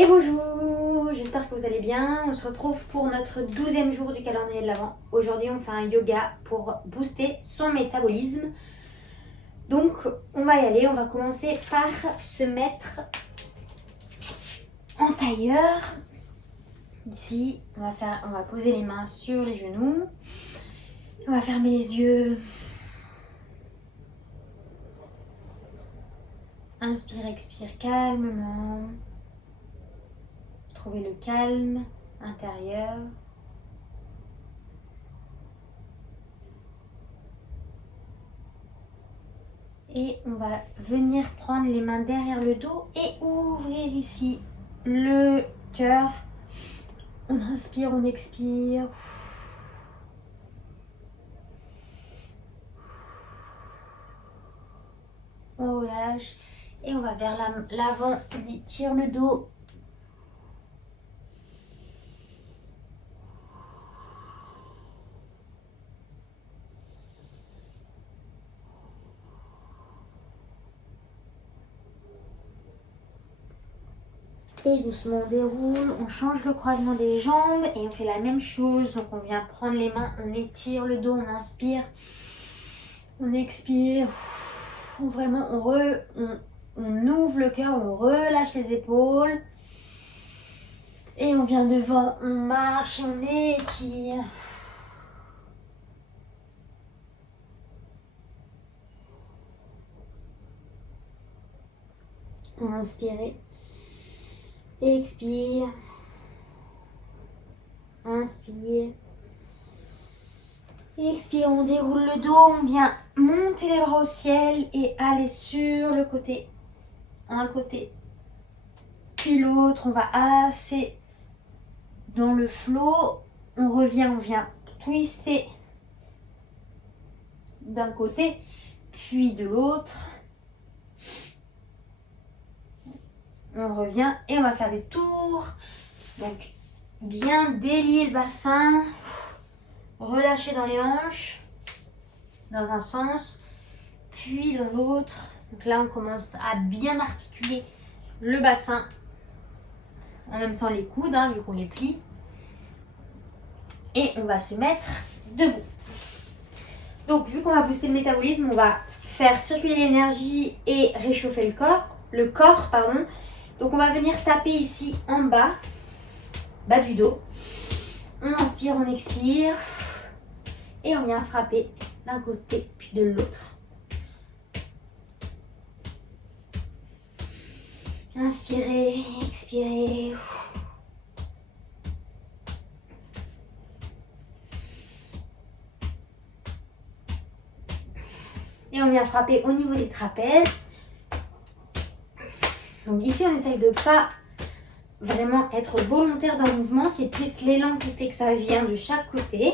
Et bonjour, j'espère que vous allez bien. On se retrouve pour notre 12e jour du calendrier de l'Avent. Aujourd'hui, on fait un yoga pour booster son métabolisme. Donc, on va y aller. On va commencer par se mettre en tailleur. Ici, on va poser les mains sur les genoux. On va fermer les yeux. Inspire, expire calmement. Trouvez le calme intérieur. Et on va venir prendre les mains derrière le dos et ouvrir ici le cœur. On inspire, on expire. On relâche et on va vers l'avant. On étire le dos. Et doucement on déroule, on change le croisement des jambes et on fait la même chose. Donc on vient prendre les mains, on étire le dos, on inspire, on expire. Vraiment on ouvre le cœur, on relâche les épaules. Et on vient devant, on marche et on étire. Inspirez. Expire. Inspire. Expire, on déroule le dos, on vient monter les bras au ciel et aller sur le côté. Un côté, puis l'autre. On va assez dans le flow. On revient, on vient twister d'un côté, puis de l'autre. On revient et on va faire des tours. Donc, bien délier le bassin. Relâcher dans les hanches. Dans un sens. Puis dans l'autre. Donc là, on commence à bien articuler le bassin. En même temps, les coudes, vu qu'on les plie. Et on va se mettre debout. Donc, vu qu'on va booster le métabolisme, on va faire circuler l'énergie et réchauffer le corps. Donc on va venir taper ici en bas du dos. On inspire, on expire. Et on vient frapper d'un côté puis de l'autre. Inspirez, expirez. Et on vient frapper au niveau des trapèzes. Donc ici, on essaye de ne pas vraiment être volontaire dans le mouvement. C'est plus l'élan qui fait que ça vient de chaque côté.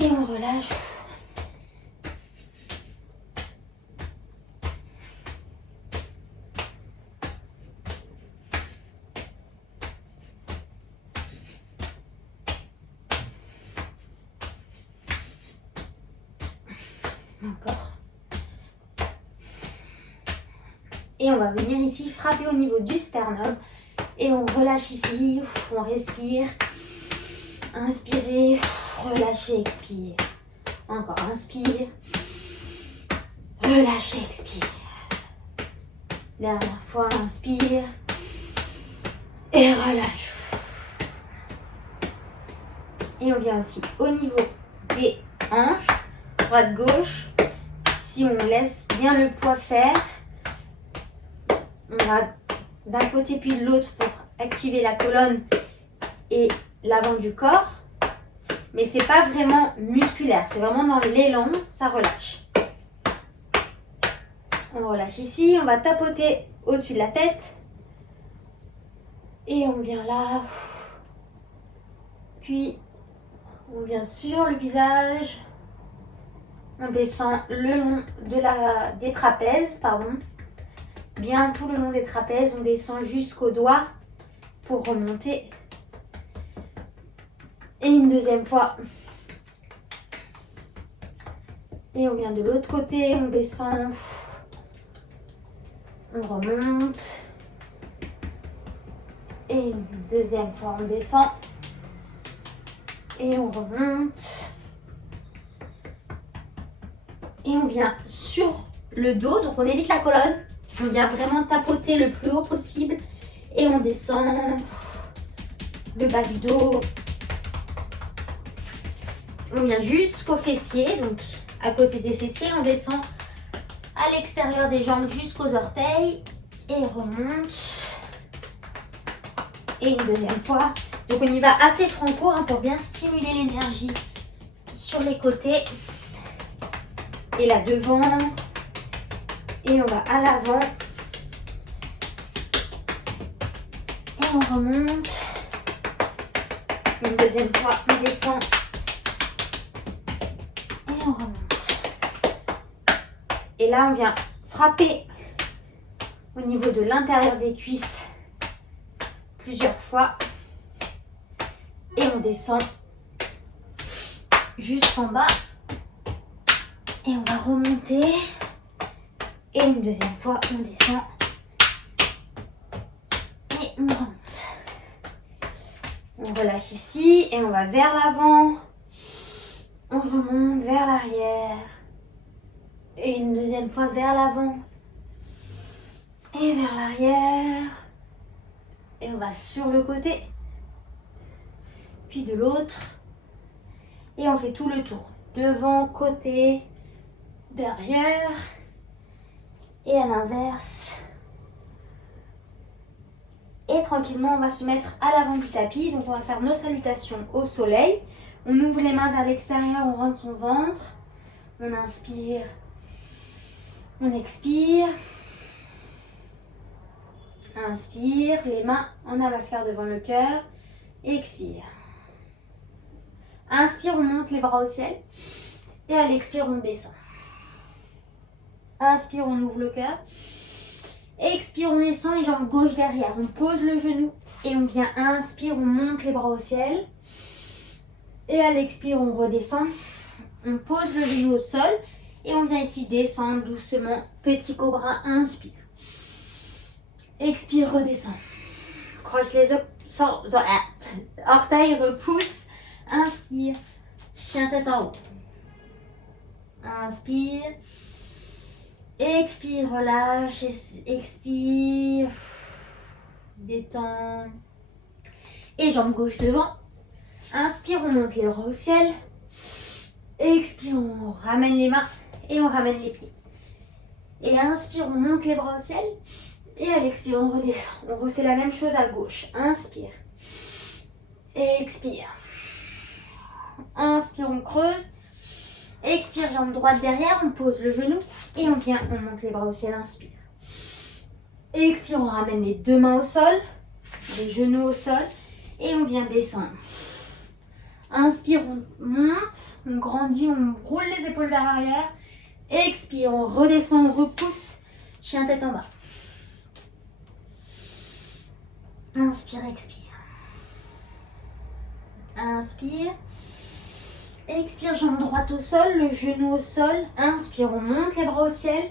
Et on relâche. Encore. Et on va venir ici frapper au niveau du sternum. Et on relâche ici. On respire. Inspirez. Relâchez, expire. Encore, inspire. Relâchez, expire. Dernière fois, inspire. Et relâche. Et on vient aussi au niveau des hanches. Droite-gauche. Si on laisse bien le poids faire. On va d'un côté puis de l'autre pour activer la colonne et l'avant du corps. Mais c'est pas vraiment musculaire, c'est vraiment dans l'élan, ça relâche. On relâche ici, on va tapoter au-dessus de la tête. Et on vient là. Puis, on vient sur le visage. On descend le long des trapèzes, Bien tout le long des trapèzes, on descend jusqu'aux doigts pour remonter. Et une deuxième fois. Et on vient de l'autre côté, on descend. On remonte. Et une deuxième fois, on descend. Et on remonte. Et on vient sur le dos, donc on évite la colonne. On vient vraiment tapoter le plus haut possible. Et on descend le bas du dos. On vient jusqu'aux fessiers, donc à côté des fessiers. On descend à l'extérieur des jambes jusqu'aux orteils. Et on remonte. Et une deuxième fois. Donc on y va assez franco hein, pour bien stimuler l'énergie sur les côtés. Et là devant. Et on va à l'avant. Et on remonte. Une deuxième fois, on descend. Et on remonte. Et là, on vient frapper au niveau de l'intérieur des cuisses plusieurs fois. Et on descend jusqu'en bas. Et on va remonter. Et une deuxième fois, on descend. Et on remonte. On relâche ici et on va vers l'avant. On remonte vers l'arrière. Et une deuxième fois vers l'avant. Et vers l'arrière. Et on va sur le côté. Puis de l'autre. Et on fait tout le tour. Devant, côté, derrière. Et à l'inverse. Et tranquillement, on va se mettre à l'avant du tapis. Donc, on va faire nos salutations au soleil. On ouvre les mains vers l'extérieur, on rentre son ventre. On inspire. On expire. Inspire, les mains en namaskar devant le cœur. Expire. Inspire, on monte les bras au ciel. Et à l'expire, on descend. Inspire, on ouvre le cœur. Expire, on descend et jambe gauche derrière. On pose le genou et on vient. Inspire, on monte les bras au ciel. Et à l'expire, on redescend. On pose le genou au sol. Et on vient ici descendre doucement. Petit cobra, inspire. Expire, redescend. Croche les orteils, repousse. Inspire. Chien tête en haut. Inspire. Expire, relâche. Expire. Détends. Et jambe gauche devant. Inspire, on monte les bras au ciel. Expire, on ramène les mains et on ramène les pieds. Et inspire, on monte les bras au ciel. Et à l'expire, on redescend. On refait la même chose à gauche. Inspire. Expire. Inspire, on creuse. Expire, jambe droite derrière. On pose le genou. Et on vient, on monte les bras au ciel. Inspire. Expire, on ramène les deux mains au sol. Les genoux au sol. Et on vient descendre. Inspire, on monte. On grandit, on roule les épaules vers l'arrière. Expire, on redescend, on repousse. Chien tête en bas. Inspire, expire. Inspire. Expire, jambe droite au sol, le genou au sol. Inspire, on monte les bras au ciel.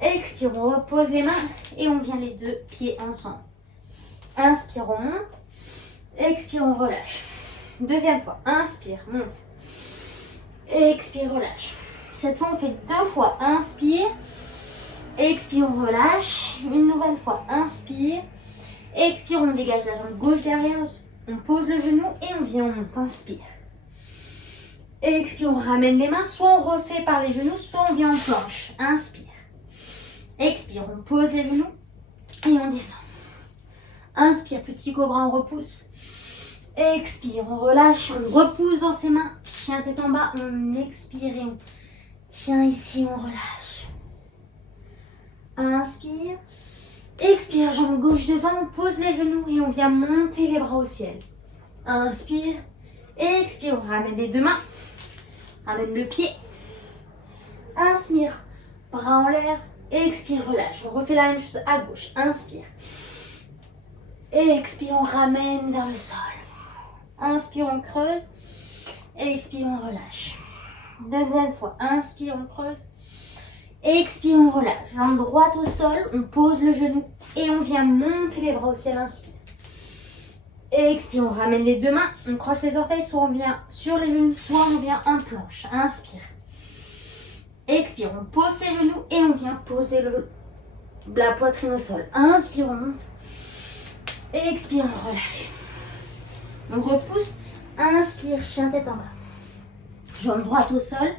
Expire, on repose les mains et on vient les deux pieds ensemble. Inspire, on monte. Expire, on relâche. Deuxième fois. Inspire, monte. Expire, relâche. Cette fois, on fait deux fois. Inspire. Expire, on relâche. Une nouvelle fois. Inspire. Expire, on dégage la jambe gauche derrière. On pose le genou et on vient, on monte. Inspire. Expire, on ramène les mains. Soit on refait par les genoux, soit on vient en planche. Inspire. Expire, on pose les genoux et on descend. Inspire, petit cobra, on repousse. Expire, on relâche, on repousse dans ses mains. Chien tête en bas, on expire et on tient ici, on relâche. Inspire. Expire, jambe gauche devant, on pose les genoux et on vient monter les bras au ciel. Inspire. Expire, on ramène les deux mains. Ramène le pied. Inspire, bras en l'air. Expire, relâche. On refait la même chose à gauche. Inspire. Expire, on ramène vers le sol. Inspire, on creuse. Expire, on relâche. Deuxième fois. Inspire, on creuse. Expire, on relâche. Jambe droite au sol. On pose le genou. Et on vient monter les bras au ciel. Inspire. Expire, on ramène les deux mains, on croche les orteils, soit on vient sur les genoux, soit on vient en planche. Inspire. Expire, on pose ses genoux et on vient poser la poitrine au sol. Inspire, on monte. Expire, on relâche. On repousse. Inspire, chien tête en bas. Jambe droite au sol.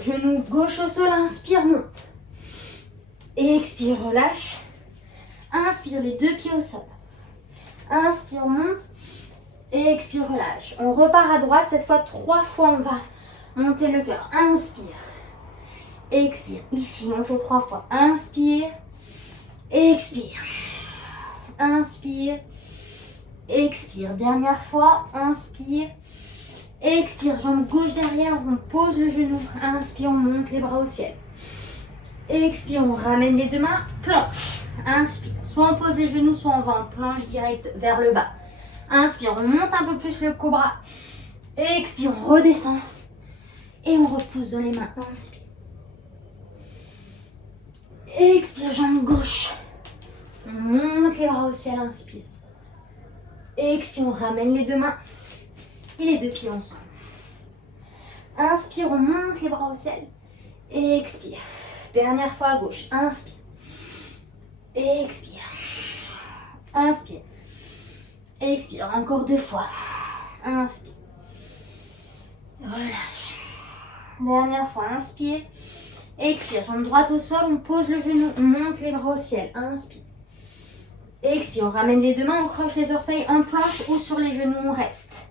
Genou gauche au sol. Inspire, monte. Expire, relâche. Inspire, les deux pieds au sol. Inspire, monte. Expire, relâche. On repart à droite. Cette fois, 3 fois, on va monter le cœur. Inspire. Expire. Ici, on fait 3 fois. Inspire. Expire. Inspire. Expire. Dernière fois. Inspire. Expire. Jambe gauche derrière. On pose le genou. Inspire. On monte les bras au ciel. Expire. On ramène les deux mains. Planche. Inspire. Soit on pose les genoux, soit on va en planche directe vers le bas. Inspire. On monte un peu plus le cobra. Expire. On redescend. Et on repousse dans les mains. Inspire. Expire, jambe gauche. On monte les bras au ciel, inspire. Expire, on ramène les deux mains et les deux pieds ensemble. Inspire, on monte les bras au ciel. Expire. Dernière fois à gauche. Inspire. Expire. Inspire. Expire. Encore 2 fois. Inspire. Relâche. Dernière fois. Inspire. Expire, jambe droite au sol, on pose le genou, on monte les bras au ciel. Inspire. Expire, on ramène les deux mains, on croche les orteils en planche ou sur les genoux, on reste.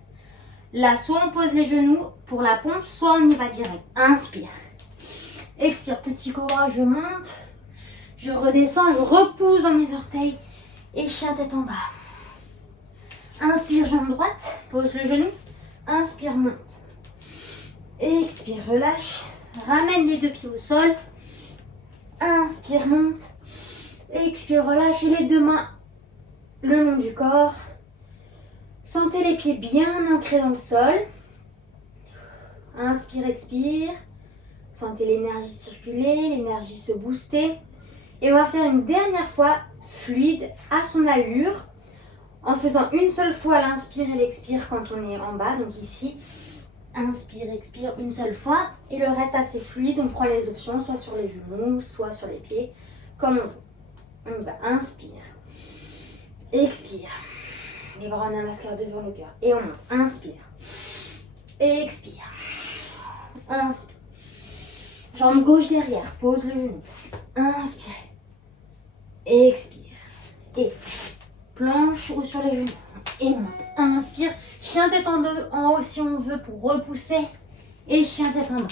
Là, soit on pose les genoux pour la pompe, soit on y va direct. Inspire. Expire, petit cobra, je monte. Je redescends, je repousse dans mes orteils. Et chien tête en bas. Inspire, jambe droite, pose le genou. Inspire, monte. Expire, relâche. Ramène les deux pieds au sol. Inspire, monte. Expire, relâche les deux mains le long du corps. Sentez les pieds bien ancrés dans le sol. Inspire, expire. Sentez l'énergie circuler, l'énergie se booster. Et on va faire une dernière fois fluide à son allure. En faisant une seule fois l'inspire et l'expire quand on est en bas. Donc ici. Inspire, expire une seule fois et le reste assez fluide. On prend les options, soit sur les genoux, soit sur les pieds, comme on veut. On y va. Inspire. Expire. Les bras en namaskar devant le cœur. Et on monte. Inspire. Expire. Inspire. Jambe gauche derrière. Pose le genou. Inspire. Expire. Et planche ou sur les genoux. Et monte. Inspire. Chien tête en haut si on veut pour repousser. Et chien tête en bas.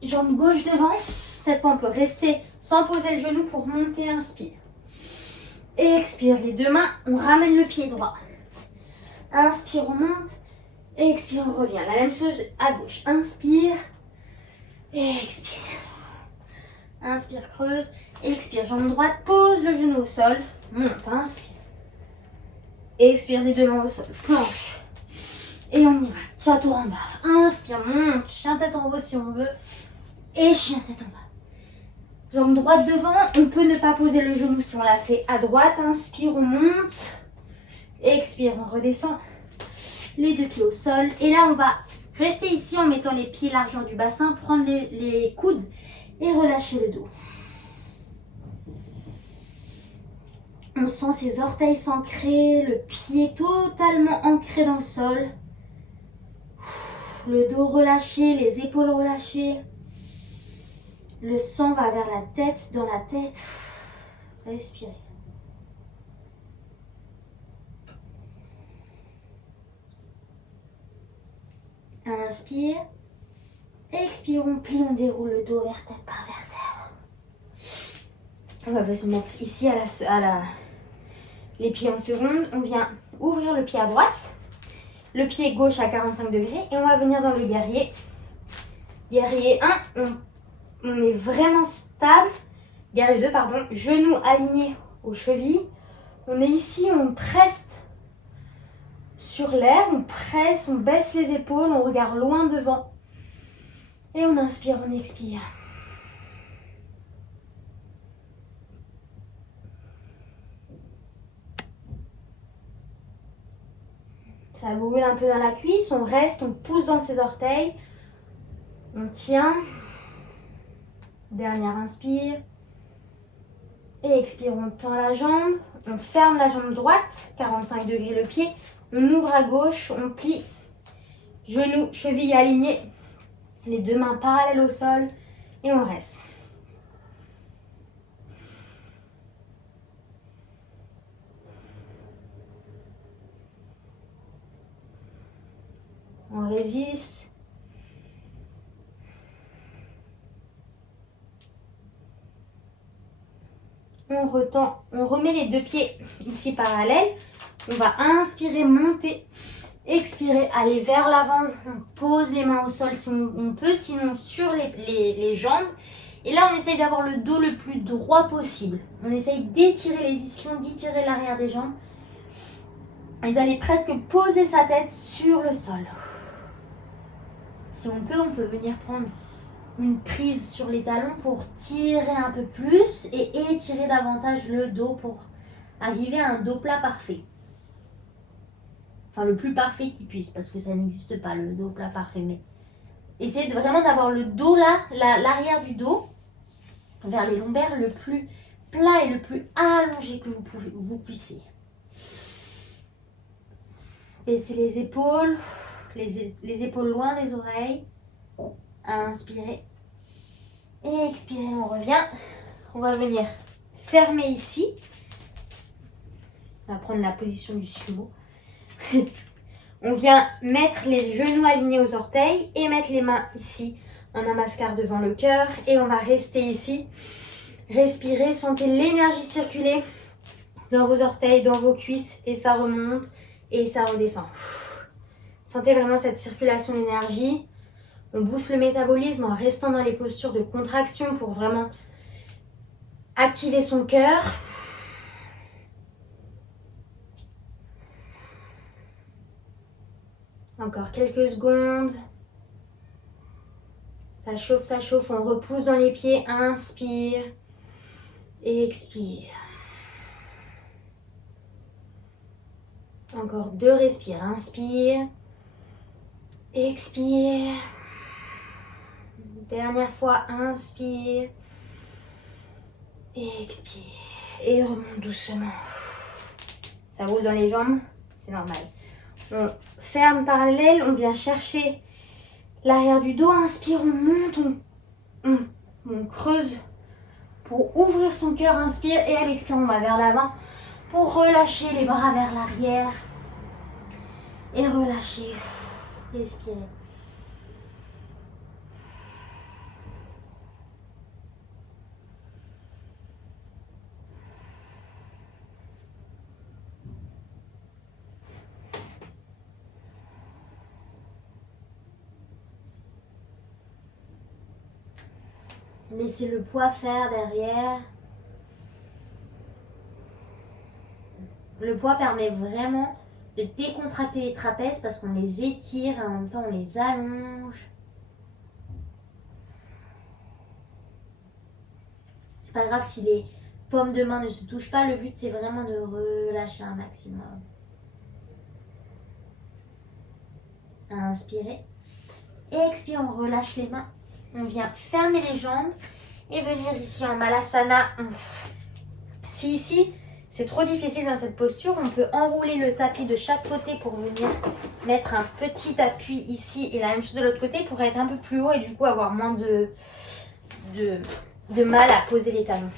Jambe gauche devant. Cette fois, on peut rester sans poser le genou pour monter. Inspire. Expire les deux mains. On ramène le pied droit. Inspire, on monte. Expire, on revient. La même chose à gauche. Inspire. Expire. Inspire, creuse. Expire, jambe droite. Pose le genou au sol. Monte. Inspire. Expire les deux mains au sol. Planche. Et on y va. Chaturanga. Inspire, monte. Chien tête en haut si on veut. Et chien tête en bas. Jambe droite devant. On peut ne pas poser le genou si on l'a fait à droite. Inspire, on monte. Expire, on redescend. Les deux pieds au sol. Et là, on va rester ici en mettant les pieds largeur du bassin. Prendre les coudes et relâcher le dos. On sent ses orteils s'ancrer, le pied totalement ancré dans le sol. Le dos relâché, les épaules relâchées. Le sang va vers la tête, dans la tête. Respirez. Inspire. Expire, on plie, on déroule le dos vertèbre par vertèbre. On va se mettre ici les pieds en seconde. On vient ouvrir le pied à droite. Le pied gauche à 45 degrés. Et on va venir dans le guerrier. Guerrier 1, on est vraiment stable. Guerrier 2, pardon. Genoux alignés aux chevilles. On est ici, on presse sur l'air. On presse, on baisse les épaules. On regarde loin devant. Et on inspire, on expire. Ça brûle un peu dans la cuisse. On reste, on pousse dans ses orteils. On tient. Dernière inspire. Et expire, on tend la jambe. On ferme la jambe droite, 45 degrés le pied. On ouvre à gauche, on plie. Genoux, chevilles alignés. Les deux mains parallèles au sol. Et on reste. On résiste. On retend, on remet les deux pieds ici parallèles. On va inspirer, monter. Expirer, aller vers l'avant. On pose les mains au sol si on peut, sinon sur les jambes. Et là, on essaye d'avoir le dos le plus droit possible. On essaye d'étirer les ischions, d'étirer l'arrière des jambes. Et d'aller presque poser sa tête sur le sol. Si on peut venir prendre une prise sur les talons pour tirer un peu plus et étirer davantage le dos pour arriver à un dos plat parfait. Enfin, le plus parfait qui puisse, parce que ça n'existe pas, le dos plat parfait. Mais essayez vraiment d'avoir le dos là, l'arrière du dos, vers les lombaires, le plus plat et le plus allongé que vous puissiez. Baissez les épaules, les épaules loin des oreilles. Inspirez. Et expirez, on revient. On va venir fermer ici. On va prendre la position du sumo. On vient mettre les genoux alignés aux orteils et mettre les mains ici en namaskar devant le cœur. Et on va rester ici. Respirez, sentez l'énergie circuler dans vos orteils, dans vos cuisses. Et ça remonte et ça redescend. Sentez vraiment cette circulation d'énergie. On booste le métabolisme en restant dans les postures de contraction pour vraiment activer son cœur. Encore quelques secondes. Ça chauffe. On repousse dans les pieds. Inspire. Expire. Encore 2 respires. Inspire. Expire. Dernière fois. Inspire. Expire. Et remonte doucement. Ça roule dans les jambes. C'est normal. On ferme parallèle. On vient chercher l'arrière du dos. Inspire. On monte. On creuse pour ouvrir son cœur. Inspire. Et à l'expire, on va vers l'avant pour relâcher les bras vers l'arrière. Et relâcher. Respirez. Laissez le poids faire derrière. Le poids permet vraiment de décontracter les trapèzes parce qu'on les étire et en même temps on les allonge. C'est pas grave si les paumes de main ne se touchent pas, le but c'est vraiment de relâcher un maximum. Inspirez. Expire, on relâche les mains. On vient fermer les jambes et venir ici en Malasana. Si ici, c'est trop difficile dans cette posture, on peut enrouler le tapis de chaque côté pour venir mettre un petit appui ici et la même chose de l'autre côté pour être un peu plus haut et du coup avoir moins de mal à poser les talons.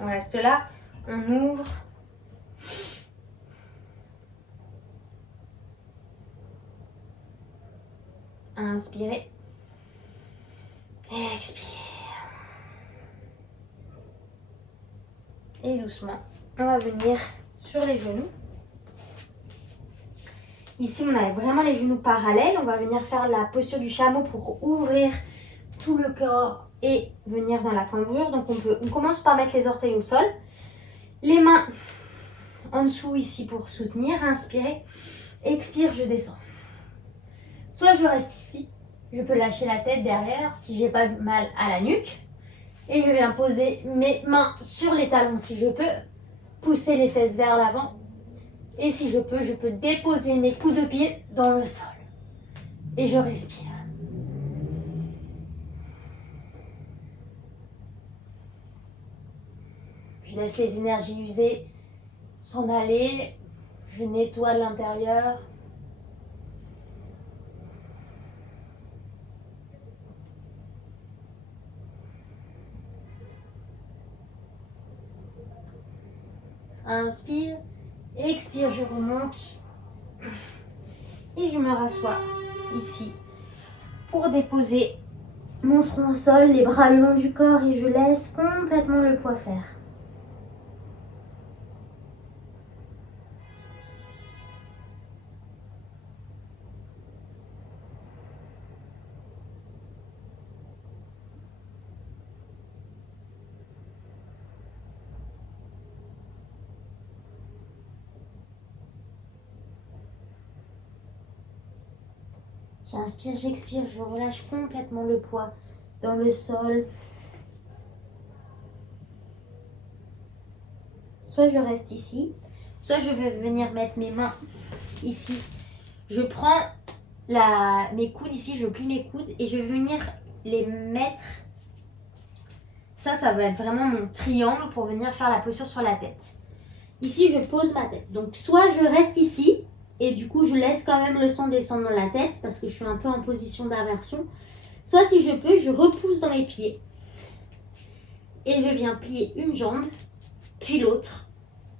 On reste là, on ouvre. Inspirez. Expire. Et doucement, on va venir sur les genoux. Ici, on a vraiment les genoux parallèles. On va venir faire la posture du chameau pour ouvrir tout le corps et venir dans la cambrure. Donc, on commence par mettre les orteils au sol. Les mains en dessous ici pour soutenir. Inspirez. Expire, je descends. Soit je reste ici. Je peux lâcher la tête derrière si j'ai pas mal à la nuque. Et je viens poser mes mains sur les talons si je peux. Pousser les fesses vers l'avant. Et si je peux déposer mes coups de pied dans le sol. Et je respire. Je laisse les énergies usées s'en aller. Je nettoie l'intérieur. Inspire, expire, je remonte. Et je me rassois ici pour déposer mon front au sol, les bras le long du corps et je laisse complètement le poids faire. J'inspire, j'expire, je relâche complètement le poids dans le sol. Soit je reste ici, soit je vais venir mettre mes mains ici. Je prends mes coudes ici, je plie mes coudes et je vais venir les mettre. Ça va être vraiment mon triangle pour venir faire la posture sur la tête. Ici, je pose ma tête. Donc, soit je reste ici et du coup, je laisse quand même le sang descendre dans la tête parce que je suis un peu en position d'inversion. Soit, si je peux, je repousse dans mes pieds et je viens plier une jambe, puis l'autre.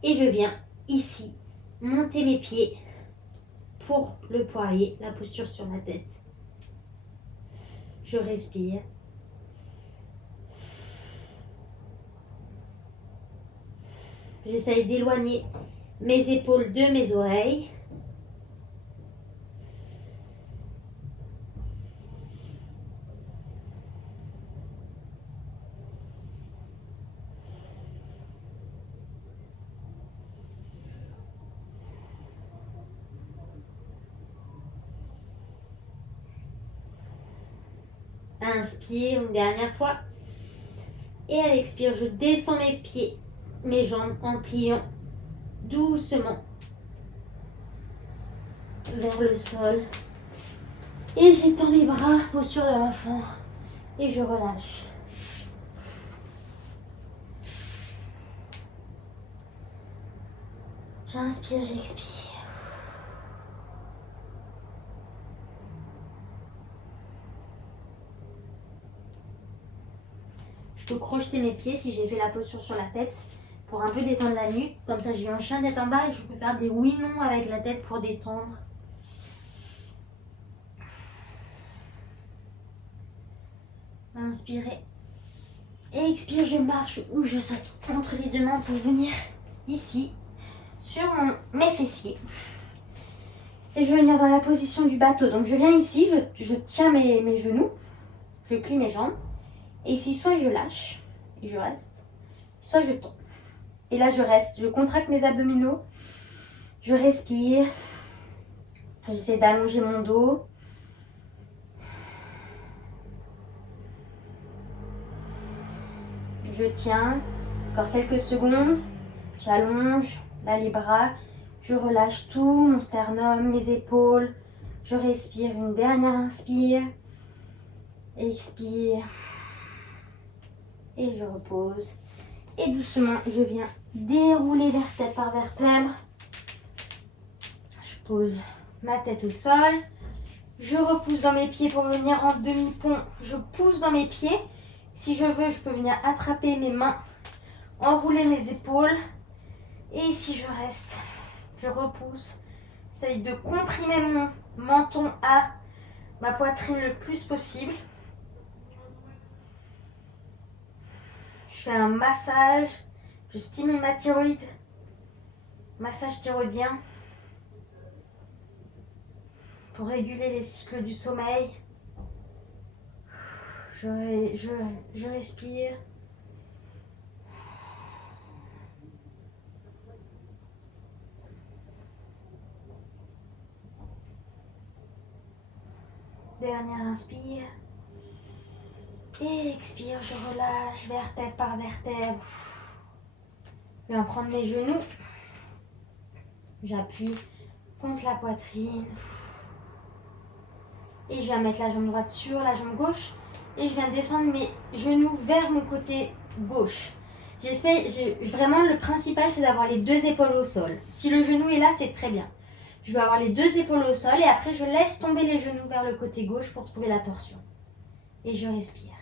Et je viens ici monter mes pieds pour le poirier, la posture sur la tête. Je respire. J'essaye d'éloigner mes épaules de mes oreilles. Inspire une dernière fois. Et à l'expire, je descends mes pieds, mes jambes en pliant doucement vers le sol. Et j'étends mes bras, posture de l'enfant. Et je relâche. J'inspire, j'expire. Je peux crocheter mes pieds si j'ai fait la posture sur la tête pour un peu détendre la nuque. Comme ça, j'ai un chien d'être en bas et je peux faire des oui-non avec la tête pour détendre. Inspirez. Et expire, je marche ou je saute entre les deux mains pour venir ici sur mes fessiers. Et je vais venir dans la position du bateau. Donc je viens ici, je tiens mes genoux, je plie mes jambes. Et ici, soit je lâche et je reste, soit je tombe. Et là, je reste, je contracte mes abdominaux, je respire, j'essaie d'allonger mon dos. Je tiens, encore quelques secondes, j'allonge, là les bras, je relâche tout, mon sternum, mes épaules. Je respire, une dernière inspire, expire. Et je repose. Et doucement, je viens dérouler vertèbre par vertèbre. Je pose ma tête au sol. Je repousse dans mes pieds pour venir en demi-pont. Je pousse dans mes pieds. Si je veux, je peux venir attraper mes mains, enrouler mes épaules. Et si je reste, je repousse. J'essaye de comprimer mon menton à ma poitrine le plus possible. Je fais un massage, je stimule ma thyroïde, massage thyroïdien pour réguler les cycles du sommeil. Je respire. Dernière inspire. Et expire, je relâche vertèbre par vertèbre. Je vais prendre mes genoux. J'appuie contre la poitrine. Et je viens mettre la jambe droite sur la jambe gauche. Et je viens descendre mes genoux vers mon côté gauche. Vraiment, le principal, c'est d'avoir les deux épaules au sol. Si le genou est là, c'est très bien. Je vais avoir les deux épaules au sol et après, je laisse tomber les genoux vers le côté gauche pour trouver la torsion. Et je respire.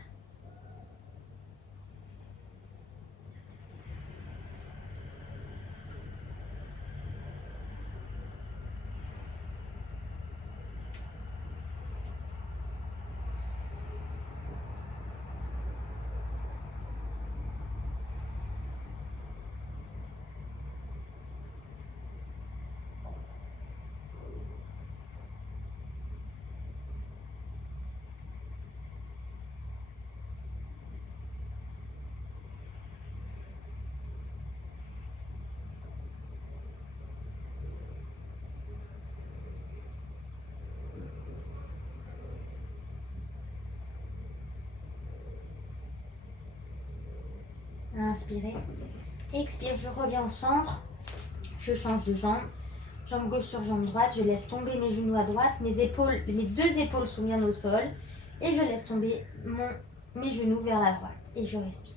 Inspirez. Expire, je reviens au centre. Je change de jambe. Jambe gauche sur jambe droite. Je laisse tomber mes genoux à droite. Mes deux épaules sont bien au sol. Et je laisse tomber mes genoux vers la droite. Et je respire.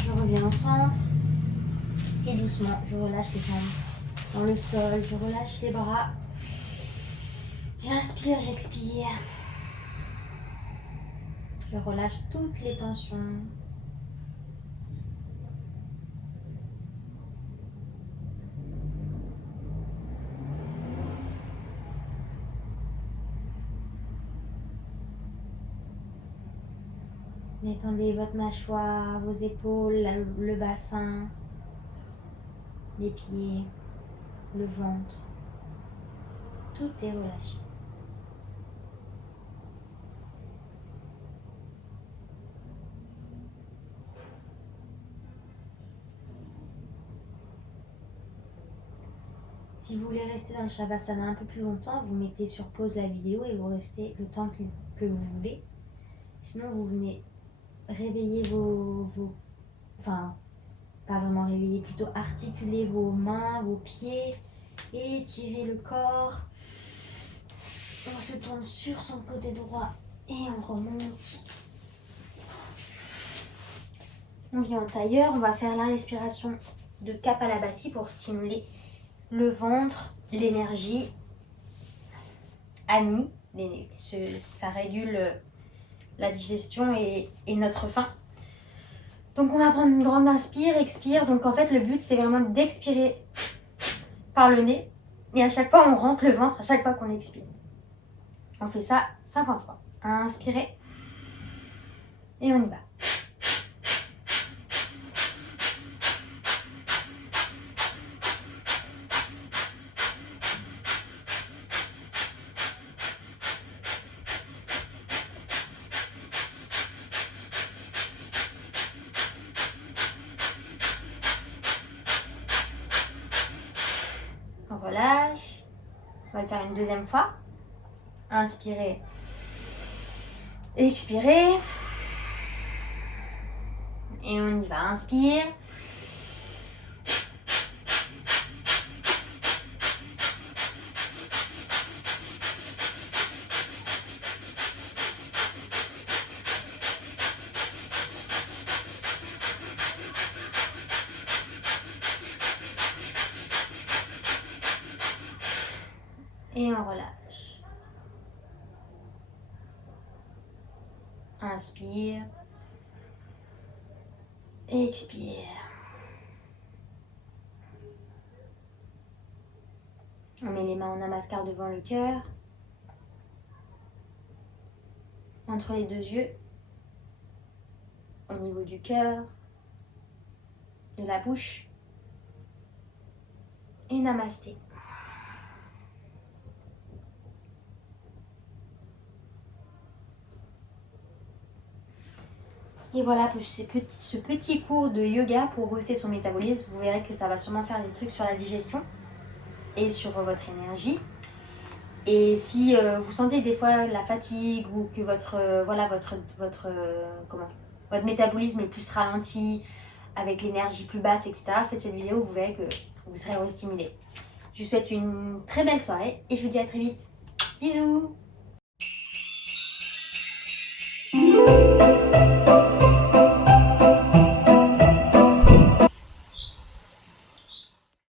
Je reviens au centre. Et doucement, je relâche les jambes dans le sol. Je relâche les bras. J'inspire, j'expire. Je relâche toutes les tensions. Détendez votre mâchoire, vos épaules, le bassin, les pieds, le ventre. Tout est relâché. Si vous voulez rester dans le Shavasana un peu plus longtemps, vous mettez sur pause la vidéo et vous restez le temps que vous voulez. Sinon, vous venez réveiller enfin, pas vraiment réveiller, plutôt articuler vos mains, vos pieds, étirer le corps. On se tourne sur son côté droit et on remonte. On vient en tailleur, on va faire la respiration de Kapalabhati pour stimuler le ventre, l'énergie. Ani, ça régule la digestion et notre faim. Donc on va prendre une grande inspire, expire. Donc en fait le but c'est vraiment d'expirer par le nez. Et à chaque fois on rentre le ventre, à chaque fois qu'on expire. On fait ça 50 fois. Inspirez. Et on y va. On relâche. On va le faire une deuxième fois. Inspirez. Expirez. Et on y va. Inspire. Et on relâche. Inspire. Expire. On met les mains en namaskar devant le cœur. Entre les deux yeux. au niveau du cœur, de la bouche. Et namasté. Et voilà, ce petit cours de yoga pour booster son métabolisme. Vous verrez que ça va sûrement faire des trucs sur la digestion et sur votre énergie. Et si vous sentez des fois la fatigue ou que votre métabolisme est plus ralenti, avec l'énergie plus basse, etc., faites cette vidéo, vous verrez que vous serez restimulé. Je vous souhaite une très belle soirée et je vous dis à très vite. Bisous!